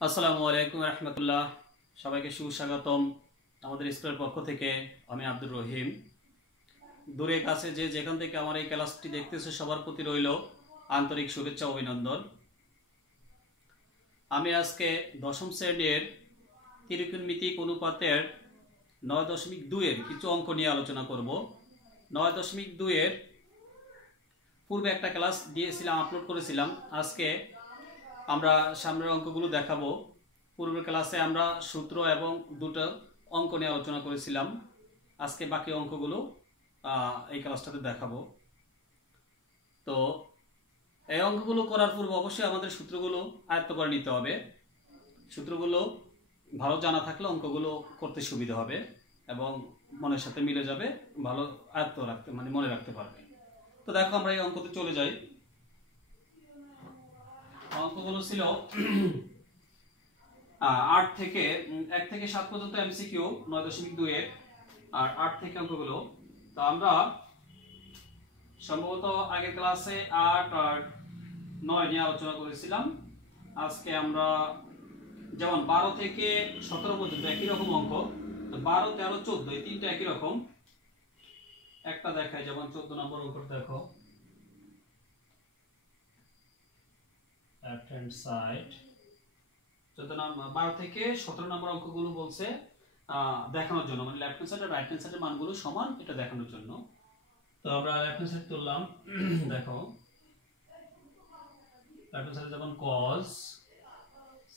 আসসালামু আলাইকুম রহমতুল্লাহ। সবাইকে সুস্বাগতম আমাদের স্কুলের পক্ষ থেকে। আমি আব্দুর রহিম। দূরে কাছে যে যেখান থেকে আমার এই ক্লাসটি দেখতেছে সবার প্রতি রইল আন্তরিক শুভেচ্ছা অভিনন্দন। আমি আজকে দশম শ্রেণীর ত্রিকোণমিতিক অনুপাতের 9.2 এর কিছু অঙ্ক নিয়ে আলোচনা করব। 9.2 এর পূর্বে একটা ক্লাস দিয়েছিলাম, আপলোড করেছিলাম। আজকে আমরা সামনের অঙ্কগুলো দেখাবো। পূর্বের ক্লাসে আমরা সূত্র এবং দুটো অঙ্ক নিয়ে আলোচনা করেছিলাম। আজকে বাকি অঙ্কগুলো এই ক্লাসটাতে দেখাবো। তো এই অঙ্কগুলো করার পূর্বে অবশ্যই আমাদের সূত্রগুলো আয়ত্ত করে নিতে হবে। সূত্রগুলো ভালো জানা থাকলে অঙ্কগুলো করতে সুবিধা হবে এবং মনের সাথে মিলে যাবে, ভালো আয়ত্ত রাখতে মনে রাখতে পারবে। তো দেখো আমরা এই অঙ্কতে চলে যাই। অঙ্কগুলো ছিল 8 থেকে 1 থেকে 7 পর্যন্ত এমসিকিউ 9.2 এর, আর 8 থেকে অঙ্কগুলো। তো আমরা সম্ভবত আগের ক্লাসে 8 আর 9 নিয়ে আলোচনা করেছিলাম। আজকে আমরা যেমন 12 থেকে 17 পর্যন্ত একই রকম অঙ্ক। তো 12, 13, 14 এই তিনটা একই রকম। একটা দেখাই, যেমন 14 নম্বর অঙ্কটা দেখো, লেফট হ্যান্ড সাইড। 12 থেকে 17 নম্বর অঙ্কগুলো বলছে দেখানোর জন্য, মানে লেফট হ্যান্ড সাইড আর রাইট হ্যান্ড সাইডের মানগুলো সমান, এটা দেখানোর জন্য। তো আমরা লেফট হ্যান্ড সাইড তুললাম। দেখো লেফট হ্যান্ড সাইডে যেমন cos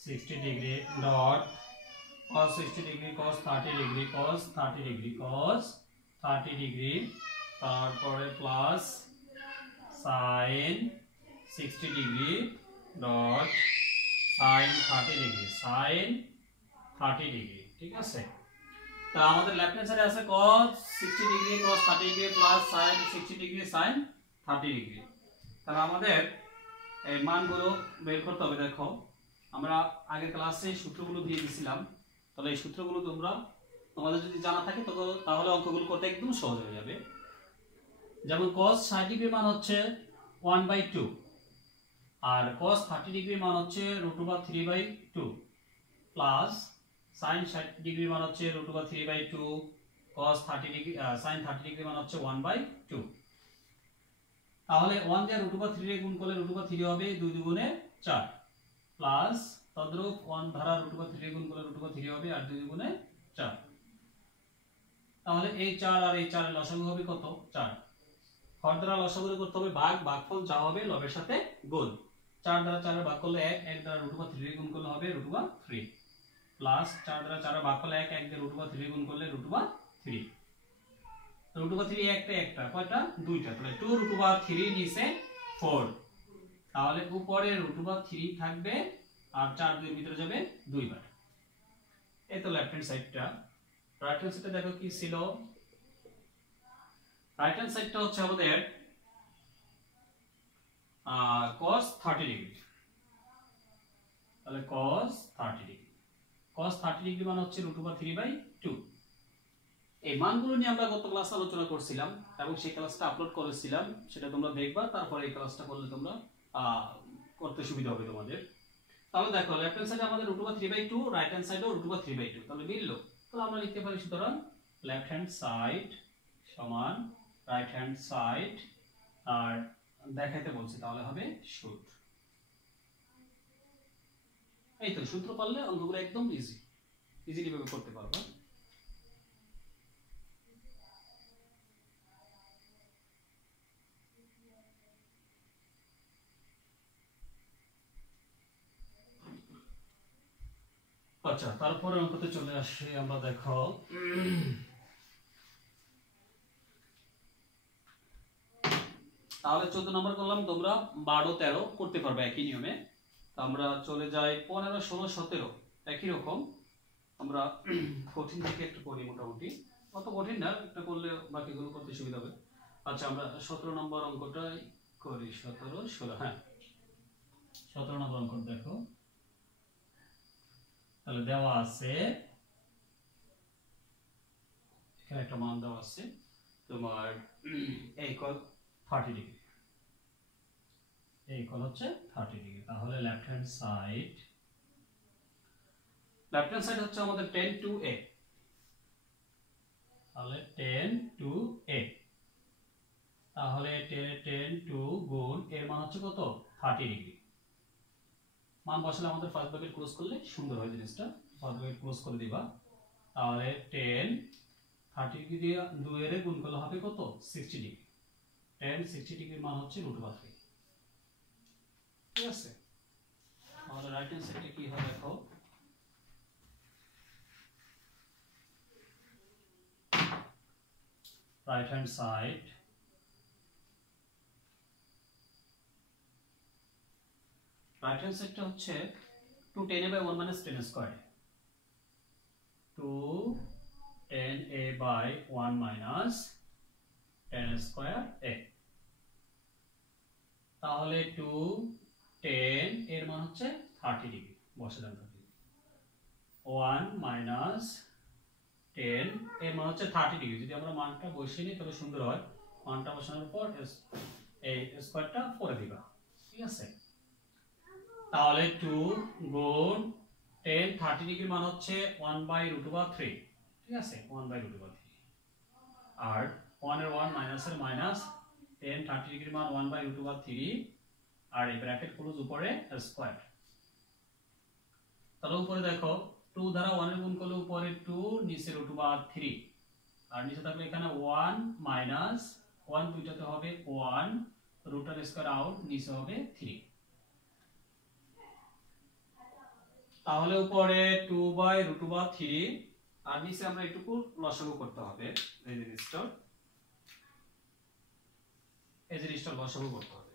60 degree dot cos 60 degree cos 30 degree cos 30 degree cos 30 degree, তারপরে plus sin 60 degree dot sin 30 degree sin 30 degree. ঠিক আছে। তা আমাদের লেফট হ্যান্ড সাইডে আছে cos 60 degree cos 30 degree plus sin 60 degree sin 30 degree. তাহলে আমাদের এই মানগুলো বের করতে হবে। দেখো আমরা আগের ক্লাসে সূত্রগুলো দিয়ে দিয়েছিলাম। তাহলে এই সূত্রগুলো তোমাদের যদি জানা থাকে তাহলে অঙ্কগুলো করতে একদম সহজ হয়ে যাবে। যেমন cos 60 ডিগ্রি মান হচ্ছে 1/2 আর cos 30 ডিগ্রি মান হচ্ছে √3/2 প্লাস sin 60 ডিগ্রি মান হচ্ছে √3/2 cos 30 ডিগ্রি sin 30 ডিগ্রি মান হচ্ছে 1/2। তাহলে 1 দিয়ে √3 রে গুণ করলে √3 হবে 2 দুগুণে 4 প্লাস তদ্রূপ 1 দ্বারা √3 রে গুণ করলে √3 হবে আর 2 দুগুণে 4। তাহলে এই 4 আর এই 4 এর লসাগু হবে কত? 4। হর দ্বারা লসাগু করতে হবে ভাগফল যা হবে লবের সাথে গুণ। 4 দ্বারা 4 এর ভাগ করলে 1, 1 দ্বারা √3 রে গুণ করলে হবে √3 প্লাস 4 দ্বারা 4 এর ভাগ করলে 1, 1 দিয়ে √3 রে গুণ করলে √3। √3 একটা কয়টা? দুইটা। তাহলে 2√3 নিচে 4। তাহলে উপরে √3 থাকবে আর 4 2 এর ভিতরে যাবে 2 বার। এই তো লেফট হ্যান্ড সাইডটা। রাইট হ্যান্ড সাইডে দেখো কি ছিল। রাইট হ্যান্ড সাইডটা হচ্ছে আমাদের cos 30 ডিগ্রি। তাহলে cos 30 ডিগ্রি cos 30 ডিগ্রি মানে হচ্ছে √3/2। এই মানগুলো নিয়ে আমরা গত ক্লাসে আলোচনা করছিলাম এবং সেই ক্লাসটা আপলোড করেছিলাম, সেটা তোমরা দেখবা। তারপরে এই ক্লাসটা করলে তোমরা করতে সুবিধা হবে তোমাদের। তাহলে দেখো লেফট হ্যান্ড সাইডে আমাদের √3/2, রাইট হ্যান্ড সাইডেও √3/2। তাহলে মিললো। তাহলে আমরা লিখতে পারি সুতরাং লেফট হ্যান্ড সাইড সমান রাইট হ্যান্ড সাইড, আর দেখাইতে বলছি তাহলে হবে শুট। এই তো সূত্র পারলে অঙ্কগুলো একদম ইজিলি ভাবে করতে পারবে। আচ্ছা, তারপরে অঙ্কতে চলে আসে আমরা। দেখো তাহলে 14 নম্বর করলাম, তোমরা 12, 13 করতে পারবে একই নিয়মে। আমরা চলে যাই 15, 16, 17 একই রকম। আমরা কঠিন থেকে একটু করি, মোটামুটি অত কঠিন না, একটা করলে বাকিগুলো করতে সুবিধা হবে। আচ্ছা আমরা 17 নম্বর অঙ্কটাই করি। 17, 16, হ্যাঁ 17 নম্বর অঙ্ক দেখো। তাহলে দেওয়া আছে এখানে একটা মান দেওয়া আছে তোমার এই 30 ডিগ্রি, এই ইকুয়াল হচ্ছে 30 ডিগ্রি। তাহলে লেফট হ্যান্ড সাইড হচ্ছে আমাদের 10 to a, তাহলে 10 to a, তাহলে 10 to গুণ এর মান হচ্ছে কত 30 ডিগ্রি। মান বসালে আমাদের ফার্স্ট ব্র্যাকেট ক্লোজ করলে সুন্দর হয় জিনিসটা, ফার্স্ট ব্র্যাকেট ক্লোজ করে দিবা। তাহলে 10 30 ডিগ্রি দিয়ে 2 এর গুণ করলে হবে কত 60 ডিগ্রি। 10 60 ডিগ্রির মান হচ্ছে √3। ঠিক আছে, তাহলে রাইট হ্যান্ড সাইডে কি হয় দেখো, রাইট হ্যান্ড সাইড টা হচ্ছে 210a/1 - 10a/1 - 10 square a, তাহলে 210 এর মান হচ্ছে 30 ডিগ্রি, বসে দেন 1 - 10 এর মান হচ্ছে 30 ডিগ্রি। যদি আমরা মানটা বসিয়ে নিই তবে সুন্দর হয়। মানটা বসানোর পর এই স্কয়ারটা পরে দিবা। ঠিক আছে, তাহলে 2 গুণ 10 30 ডিগ্রির মান হচ্ছে 1/√3। ঠিক আছে, 1/√3, আর 1 এর 1 মাইনাস এর মাইনাস, 10 30 ডিগ্রির মান 1/√3, আর এই ব্র্যাকেট ক্লোজ উপরে স্কয়ার। তাহলে উপরে দেখো 2 দ্বারা 1 এর গুণ করলে উপরে 2, নিচে √3, আর নিচে থাকলে এখানে 1 মাইনাস 1 দুইটাতে হবে 1, রুটের স্কয়ার আউট, নিচে হবে 3। তাহলে উপরে 2/√3, আর নিচে আমরা এটুকু লসাগু করতে হবে। এই জিনিসটা লসাগু করতে হবে।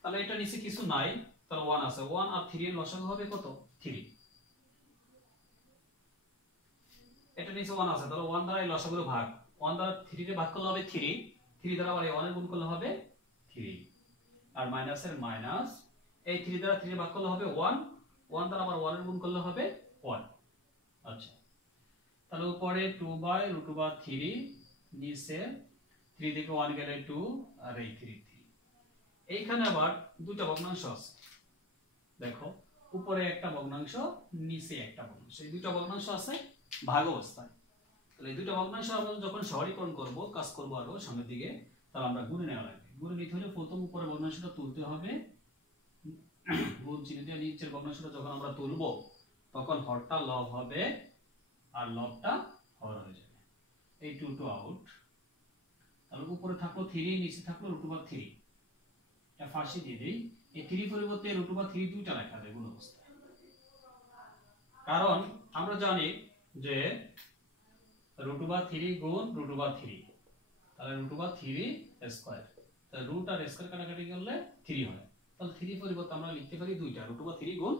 তাহলে এটা নিচে কিছু নাই, তাহলে 1 আছে, 1 আর 3 এর লসাগু হবে কত 3। এটা নিচে 1 আছে, তাহলে 1 দ্বারা এই লসাগুর ভাগ, 1 দ্বারা 3 কে ভাগ করলে হবে 3, 3 দ্বারা আবার এই 1 এর গুণ করলে হবে 3, আর মাইনাসের মাইনাস, এই 3 দ্বারা 3 ভাগ করলে হবে 1, 1 দ্বারা আবার 1 এর গুণ করলে হবে 1। আচ্ছা, তাহলে উপরে 2/√3, নিচে 3 থেকে 1 গেলে 2, আর এই 3। এইখানে আবার দুটো ভগ্নাংশ আছে, দেখো উপরে একটা ভগ্নাংশ, নিচে একটা ভগ্নাংশ, এই দুটো ভগ্নাংশ আছে ভাগ অবস্থায়। তাহলে এই দুটো ভগ্নাংশ আমরা যখন সরলীকরণ করব, কাজ করব আরো সামনের দিকে, তাহলে আমরা গুণে নেওয়া লাগবে। গুণে নিতে হলে প্রথম উপরে ভগ্নাংশটা তুলতে হবে, গুণ চিহ্ন দিয়ে নিচের ভগ্নাংশটা যখন আমরা তুলব তখন হরটা লব হবে আর লবটা হর হয়ে যাবে। এই 2 টু আউট, তাহলে উপরে থাকলো 3, নিচে থাকলো √3, এটা ফাঁসি দিয়ে দেই। এই 3 পরিবর্তে √3 দুইটা লেখা যায় গুণ অবস্থায়, কারণ আমরা জানি যে √3 গুণ √3, তাহলে √3 স্কয়ার, তাহলে রুট আর স্কয়ার কাটাকাটি করলে 3 হয়। তাহলে 3 পরিবর্তে আমরা লিখতে পারি দুইটা, √3 গুণ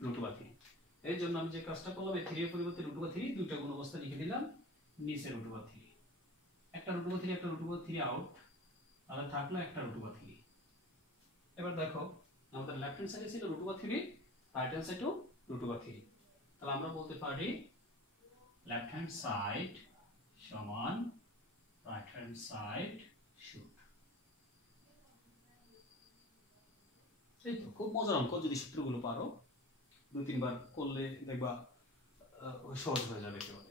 √3। এই জন্য আমি যে কাজটা করলাম, এই 3 এর পরিবর্তে √3 দুইটা গুণ অবস্থা লিখে দিলাম, নিচে √3, একটা √3 একটা √3 আউট, তাহলে থাকলো একটা √3। এবার দেখো আমাদের লেফট হ্যান্ড সাইডে ছিল √3, রাইট হ্যান্ড সাইডেও √3, তাহলে আমরা বলতে পারি লেফট হ্যান্ড সাইড সমান রাইট হ্যান্ড সাইড শুড। এই তো খুব মজার অঙ্ক, যদি সূত্রগুলো পারো 2-3 বার করলে দেখবা সহজ হয়ে যাবে একেবারে।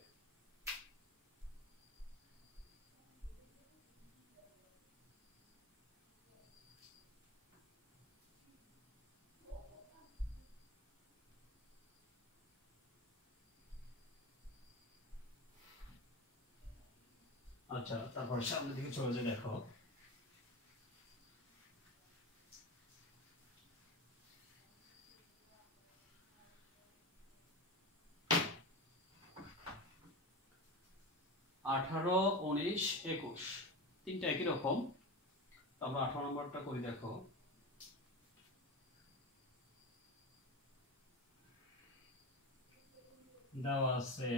আচ্ছা, তারপর সামনের দিকে চলে যায়, দেখো 18, 19, 21 তিনটা একই রকম। আমরা 18 নম্বরটা করি, দেখো দেওয়া আছে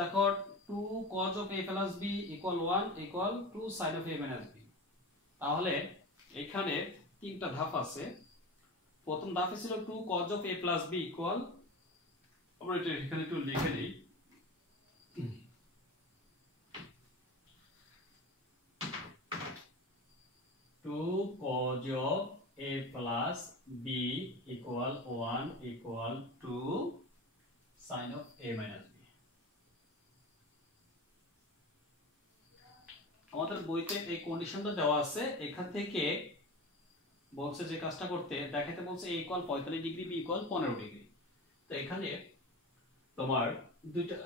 দেখো 2 cos of a plus b equal 1 equal 2 sin of a minus b। তাহলে এখানে তিনটা ধাপ আছে। প্রথম ধাপে ছিল 2 cos of a plus b equal, আমরা এটা এখানে একটু লিখে দেই, 2 cos of a plus b equal 1 equal to sin of a minus b। আমাদের বইতে এই কন্ডিশনটা দেওয়া আছে, এখান থেকে বলছে যে কাজটা করতে দেখাতে বলছে a equal 45 degree b equal 15 degree. তো এখানে তোমার দুইটা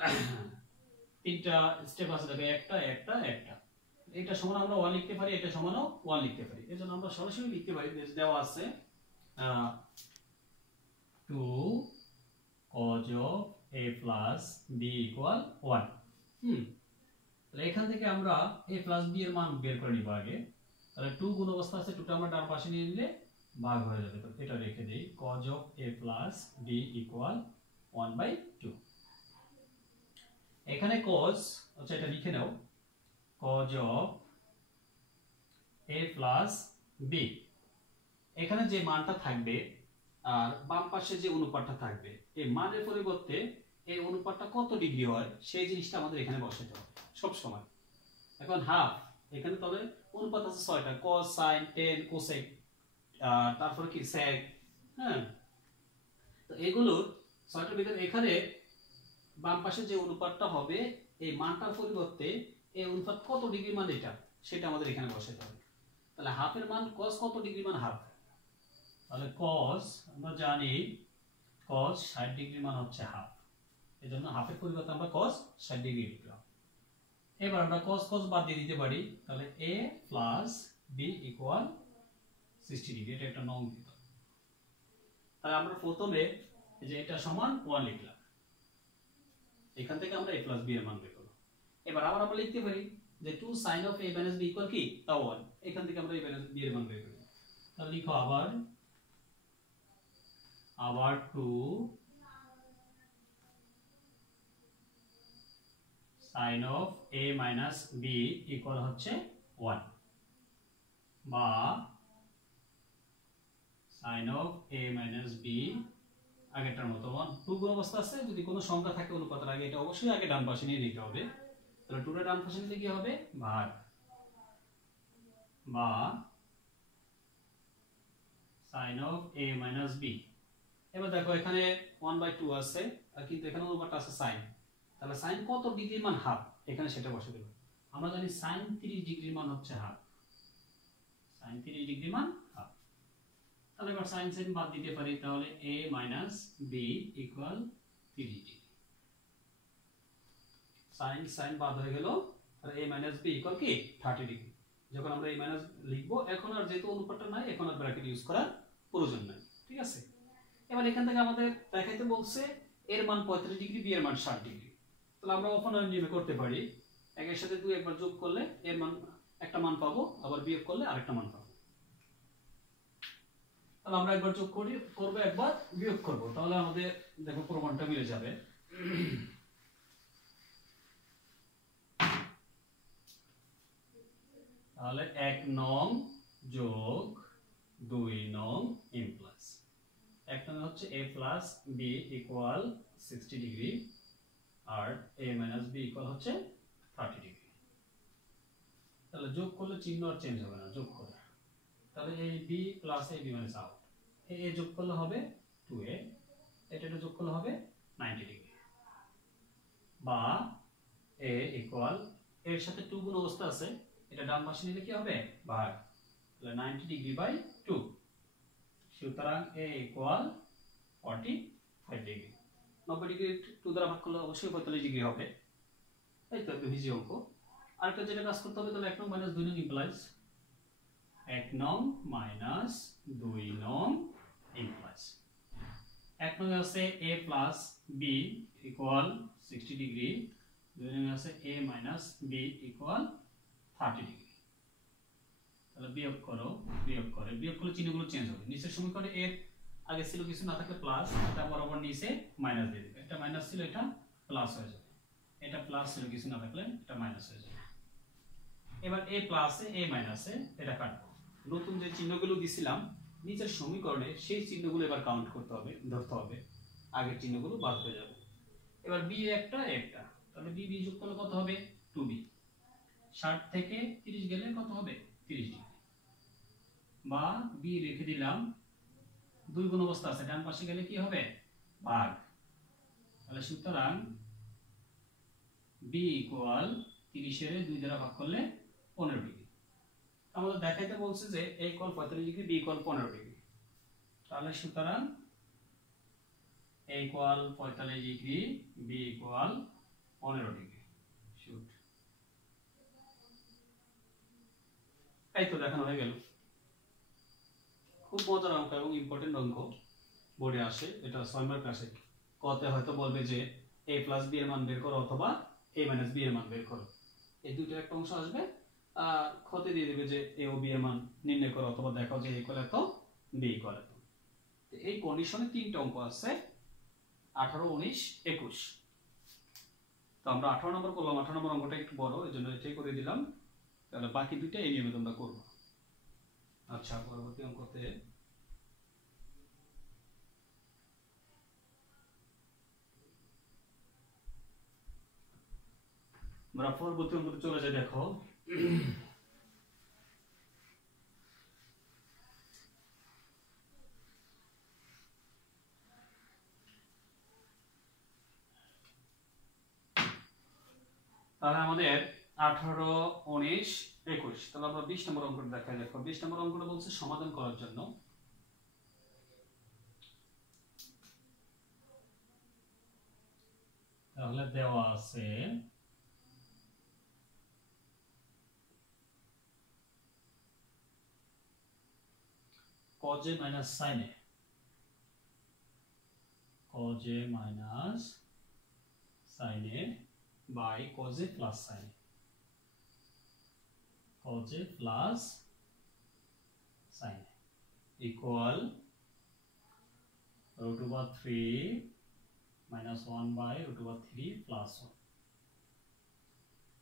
তিনটা স্টেপ আছে, দেখো একটা একটা একটা, এটা সমান আমরা 1 লিখতে পারি, এটা সমানও 1 লিখতে পারি। এজন্য আমরা সরাসরি লিখতে পারি, দেওয়া আছে 2 cos of a plus b equal 1। তাহলে এখান থেকে আমরা a plus b এর মান বের করে নিব আগে। তাহলে 2 গুণ অবস্থা আছে, 2টা আমরা ডান পাশে নিয়ে নিলে ভাগ হয়ে যাবে। তো এটা রেখে দেই, cos of a plus b equal 1/2। এখানে cos, আচ্ছা এটা লিখে নাও, cos of a plus b, এখানে যে মানটা থাকবে আর বাম পাশে যে অনুপাতটা থাকবে, এই মানের পরিবর্তে এই অনুপাতটা কত ডিগ্রি হয় সেই জিনিসটা আমাদের এখানে বসাতে হবে সব সময়। এখন হাফ, এখানে তবে অনুপাত আছে 6টা, cos sin tan cosec, তারপর কি sec, হ্যাঁ। তো এগুলোর 6টার ভিতরে এখানে বাম পাশে যে অনুপাতটা হবে এই মানটার পরিবর্তে এই অনুপাত কত ডিগ্রি মান এটা সেটা আমাদের এখানে বসাতে হবে। তাহলে হাফের মান cos কত ডিগ্রি মান হাফ, তাহলে cos আমরা জানি cos 60 ডিগ্রি মান হচ্ছে হাফ, এজন্য হাফের পরিবর্তে আমরা cos 60 ডিগ্রি লিখলাম। এবার আমরা cos cos বাদ দিয়ে দিতে পারি, তাহলে a plus b equal 60 degree, এটা একটা নং দিত। তাহলে আমরা প্রথমে এই যে এটা সমান 1 লিখলাম, এখান থেকে আমরা a plus b এর মান বের করব। এবার আবার আমরা লিখতে পারি যে 2 sin of a minus b equal কি তাও 1, এখান থেকে আমরা a minus b এর মান বের করব। তাহলে লিখো আবার 2 sin of a minus b equal হচ্ছে 1, বা sin of a minus b আগেরটার মতো 2 গুণ অবস্থা আছে, যদি কোনো সংখ্যা থাকে অনুপাতের আগে এটা অবশ্যই আগে ডান পাশে নিয়ে নিতে হবে। তাহলে 2 টা ডান পাশে নিলে কি হবে ভাগ, বা sin of a minus b। এবার দেখো এখানে 1/2 আছে, আর কিন্তু এখানে অনুপাতটা আছে sin, তাহলে sin কত ডিগ্রি মান হাফ, এখানে সেটা বসে দেব। আমরা জানি sin 30 ডিগ্রি মান হচ্ছে হাফ, sin 30 ডিগ্রি মান হাফ। তাহলে এবার sin sin বাদ দিতে পারি, তাহলে a minus b equal 30 degree. sin sin বাদ হয়ে গেল, তাহলে a minus b equal কি 30 ডিগ্রি। যখন আমরা a minus লিখবো, এখন আর যেহেতু অনুপাতটা নাই এখন আর ব্র্যাকেট ইউজ করার প্রয়োজন নাই, ঠিক আছে। এবার এখান থেকে আমাদের দেখাইতে বলছে এর মান 35 ডিগ্রি, b এর মান 60 ডিগ্রি। তাহলে আমরা অপনয়ন নিয়মে করতে পারি, একের সাথে 2 একবার যোগ করলে এর মান একটা মান পাবো, আবার বিয়োগ করলে আরেকটা মান পাবো। তাহলে আমরা একবার যোগ করব, একবার বিয়োগ করব, তাহলে আমাদের দেখো প্রমাণটা মিলে যাবে। তাহলে 1 নং যোগ 2 নং ইমপ্লাস 1 নং হচ্ছে a plus b equal 60 degree, আর a minus b equal হচ্ছে 30 ডিগ্রি। তাহলে যোগ করলে চিহ্ন আর চেঞ্জ হবে না, যোগ করে, তাহলে এই b plus a b minus out, a যোগ করলে হবে 2a, এটা যোগ করলে হবে 90 ডিগ্রি, বা a equal এর সাথে 2 গুণ অবস্থা আছে, এটা ডান পাশে নিলে কি হবে ভাগ, তাহলে 90 ডিগ্রি বাই 2, সুতরাং a equal 45 ডিগ্রি। 90 ডিগ্রি 2 দ্বারা ভাগ করলে অবশ্যই 45 ডিগ্রি হবে, তাই তো একটু ইজি অঙ্ক। আরেকটা যেটা কাজ করতে হবে, তাহলে 1 নং মাইনাস 2 নং ইমপ্লাইজ 1 নং মাইনাস 2 নং ইমপ্লাইজ 1 নং আছে a plus b equal 60 degree, 2 নং আছে a minus b equal 30 degree. তাহলে বিয়োগ করলে চিহ্নগুলো চেঞ্জ হবে। নিচের সমীকরণে এর আগে ছিল কিছু না থাকলে প্লাস, এটা বরাবর নিচে মাইনাস দিয়ে দিবে, এটা মাইনাস ছিল এটা প্লাস হয়ে যাবে, এটা প্লাস ছিল কিছু না থাকলে এটা মাইনাস হয়ে যাবে। এবার a প্লাসে a মাইনাসে এটা কাটবো, নতুন যে চিহ্নগুলো দিছিলাম নিচের সমীকরণে সেই চিহ্নগুলো এবার কাউন্ট করতে হবে, ধরতে হবে, আগের চিহ্নগুলো বাদ হয়ে যাবে। এবার b একটা, তাহলে b যোগ করলে কত হবে 2b, 60 থেকে 30 গেলে কত হবে 30 ডিগ্রি। বা বি লিখে দিলাম, দুই গুণ অবস্থা আছে, ডান পাশে গেলে কি হবে ভাগ। তাহলে সুতরাং বি ইকুয়াল 30 এর 2 দ্বারা ভাগ করলে 15 ডিগ্রি। আমাদের দেখাইতে বলছে যে a equal 45 degree, B equal 15 degree. তাহলে সুতরাং a equal 45 degree, B equal 15 degree. শুট, এই তো দেখানো হয়ে গেল। খুব মজার অঙ্ক এবং ইম্পর্টেন্ট অঙ্ক, বোর্ডে আসে। এটা 6 মার্ক আসে। কতে হয়তো বলবে যে a প্লাস b এর মান বের করো অথবা a মাইনাস b এর মান বের করো, এই দুইটার একটা অংশ আসবে। আর ক্ষতে দিয়ে দিবে যে a ও b এর মান নির্ণয় করো অথবা দেখাও যে a ইকুয়াল এত, b ইকুয়াল এত। তো এই কন্ডিশনে তিনটা অঙ্ক আছে, 18, 19, 21। তো আমরা 18 নম্বর করলাম। 18 নম্বর অঙ্কটা একটু বড়, এজন্য এটাই করে দিলাম। তাহলে বাকি দুইটা এই নিয়মে তোমরা করবে। আচ্ছা, পরবর্তী অঙ্কতে আমরা পরবর্তী অঙ্কতে চলে যাই। দেখো তাহলে আমাদের 18, 19, 21। তাহলে আমরা 20 নম্বর অঙ্কটা দেখাই। দেখো 20 নম্বর অঙ্কটা বলছে সমাধান করার জন্য। তাহলে দেওয়া আছে cos a minus sin a, cos a minus sin a by cos a plus sin a, cos a plus sin a equal root over 3 minus 1 by root over 3 plus 1।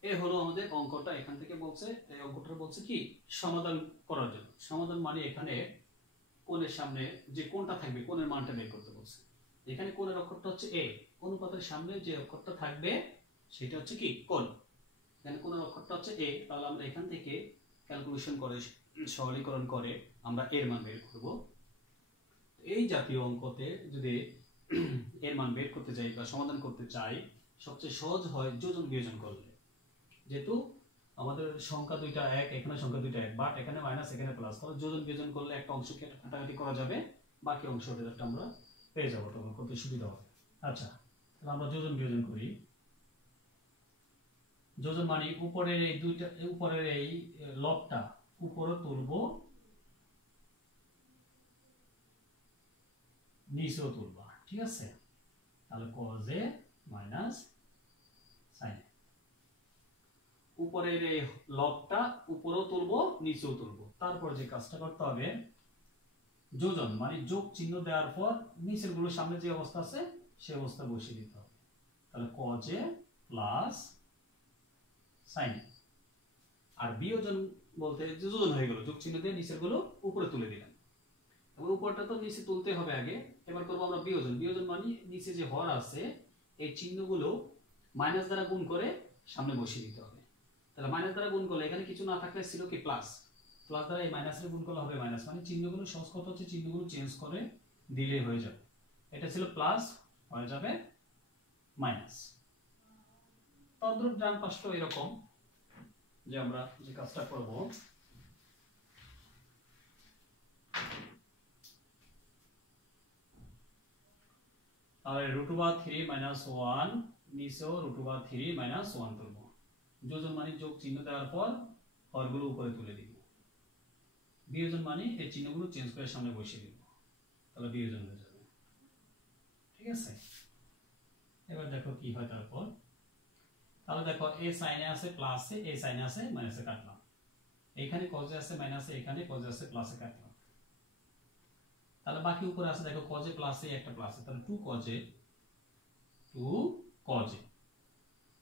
এই হলো আমাদের অঙ্কটা। এখান থেকে বলছে, এই অঙ্কটা বলছে কি সমাধান করার জন্য। সমাধান মানে এখানে কোণের সামনে যে কোণটা থাকবে, কোণের মানটা বের করতে বলছে। এখানে কোণের অক্ষরটা হচ্ছে a, অনুপাতের সামনে যে অক্ষরটা থাকবে সেটা হচ্ছে কি কোণ। এখানে কোণের অক্ষরটা হচ্ছে a, তাহলে আমরা এখান থেকে ক্যালকুলেশন করে, সরলীকরণ করে আমরা এর মান বের করব। এই জাতীয় অঙ্কতে যদি এর মান বের করতে চাই বা সমাধান করতে চাই, সবচেয়ে সহজ হয় যোজন বিয়োজন করলে। যেহেতু আমাদের সংখ্যা দুইটা এক, এখানে সংখ্যা দুইটা এক, বাট এখানে মাইনাস এখানে প্লাস, তাহলে যোজন বিয়োজন করলে একটা অংশকে কাটাকাটি করা যাবে, বাকি অংশটা আমরা পেয়ে যাবো, তখন করতে সুবিধা হবে। আচ্ছা, তাহলে আমরা যোজন বিয়োজন করি। যোজন মানে উপরের এই দুইটা, উপরের এই লবটা উপরে তুলবো, নিচেও তুলবা, ঠিক আছে? তাহলে cos a minus sin a, উপরের এই লবটা উপরেও তুলবো নিচেও তুলবো। তারপর যে কাজটা করতে হবে, যোজন মানে যোগ চিহ্ন দেওয়ার পর নিচের গুলোর সামনে যে অবস্থা আছে সেই অবস্থা বসিয়ে দিতে হবে। তাহলে cos a plus sin a। আর বিয়োজন বলতে যোজন হয়ে গেল, যোগ চিহ্ন দিয়ে নিচের গুলো উপরে তুলে দিলাম। এবং উপরটা তো নিচে তুলতে হবে আগে। এবার করবো আমরা বিয়োজন। বিয়োজন মানে নিচে যে হর আছে এই চিহ্নগুলো মাইনাস দ্বারা গুণ করে সামনে বসিয়ে দিতে হবে। তাহলে মাইনাস দ্বারা গুণ করলে এখানে কিছু না থাকলে ছিল কি প্লাস, প্লাস দ্বারা এই মাইনাসের গুণ করলে হবে মাইনাস, মানে চিহ্নগুলো সহজ কথা হচ্ছে চিহ্নগুলো চেঞ্জ করে দিলে হয়ে যাবে। এটা ছিল প্লাস, হয়ে যাবে মাইনাস। তদ্রূপ ডান পাশটা এরকম, যে আমরা যে কাজটা করব, তাহলে √3 - 1 নিচেও √3 - 1 তুলব। যোজন মানে যোগ চিহ্ন দেওয়ার পর হরগুলো উপরে তুলে দিব। বিয়োজন মানে এই চিহ্নগুলো চেঞ্জ করে সামনে বসিয়ে দিব, তাহলে বিয়োজন হয়ে যাবে, ঠিক আছে? এবার দেখো কি হয় তারপর। তাহলে দেখো a sin a আছে প্লাসে, a sin a আছে মাইনাসে কাটলাম। এখানে cos a আছে মাইনাসে, এখানে cos a আছে প্লাসে কাটলাম। তাহলে বাকি উপরে আছে দেখো cos a প্লাসে একটা প্লাসে, তাহলে 2 cos a, 2 cos a।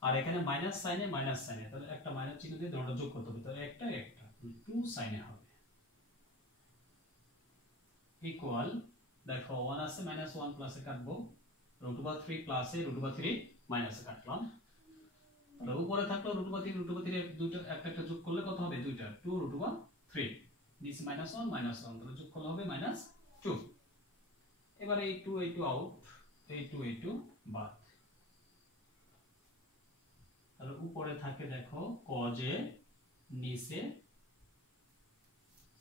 আর এখানে minus sin a minus sin a, তাহলে একটা মাইনাস চিহ্ন দিয়ে দুটোটা যোগ করতে হবে, তাহলে একটা একটা 2 sin a হবে। ইকুয়াল দেখো 1 আছে মাইনাস 1 প্লাসে কাটবো, √3 প্লাসে √3 মাইনাসে কাটলাম। তাহলে উপরে থাকলো √3 √3 দুইটা একটা একটা যোগ করলে কত হবে? দুইটা, 2 √3। নিচে -1 তাহলে যোগফল হবে -2। এবার এই 2 আউট, এই 2 বাদ। তাহলে উপরে থাকে দেখো cos এ, নিচে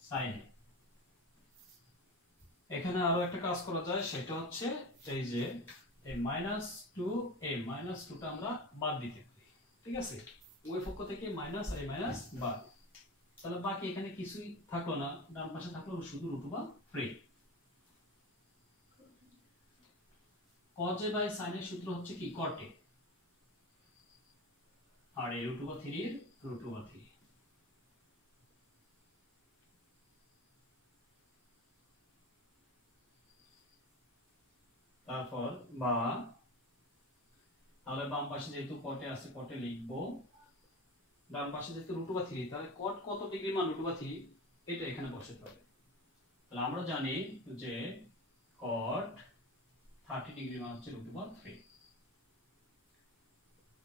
sin এ। এখানে আরো একটা কাজ করা যায়, সেটা হচ্ছে এই যে এই -2টা আমরা বাদ দিতে পারি, ঠিক আছে? ওই পক্ষ থেকে মাইনাস আর মাইনাস বাদ, তাহলে বাকি এখানে কিছুই থাকলো না, ডান পাশে থাকলো শুধু √3। cos a বাই sin এর সূত্র হচ্ছে কি cot a, আর এই √3 এর √3। তারপর বা, তাহলে বাম পাশে যেহেতু cot a আছে cot a লিখবো, ডান পাশে যেহেতু √3, তাহলে cot কত ডিগ্রি মান √3 এটা এখানে বসাতে হবে। তাহলে আমরা জানি যে cot 30 ডিগ্রি মান হচ্ছে √3।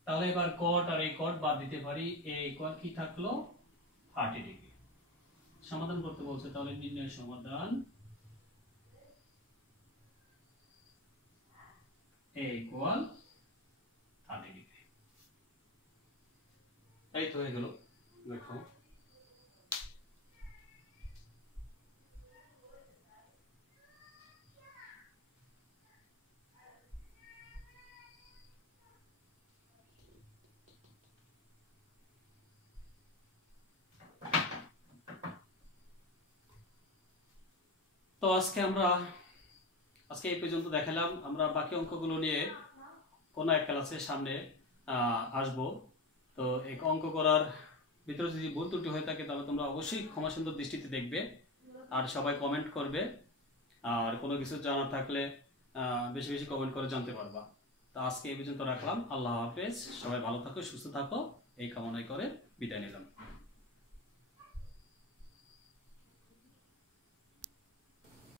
তাহলে এবার cot আর এই cot বাদ দিতে পারি, এই cot কি থাকলো 30 ডিগ্রি। সমাধান করতে বলছে, তাহলে নির্ণয় সমাধান a = 30 ডিগ্রি। এই তো হয়ে গেল। দেখো তো আজকে এই পর্যন্ত দেখালাম। আমরা বাকি অঙ্কগুলো নিয়ে কোনো এক ক্লাসের সামনে আসব। তো এই অঙ্ক করার ভিতরে যদি ভুল ত্রুটি হয়ে থাকে তাহলে তোমরা অবশ্যই ক্ষমাসুন্দর দৃষ্টিতে দেখবে, আর সবাই কমেন্ট করবে, আর কোনো কিছু জানা থাকলে বেশি বেশি কমেন্ট করে জানতে পারবা। তো আজকে এই পর্যন্ত রাখলাম। আল্লাহ হাফেজ, সবাই ভালো থাকো, সুস্থ থাকো, এই কামনাই করে বিদায় নিলাম।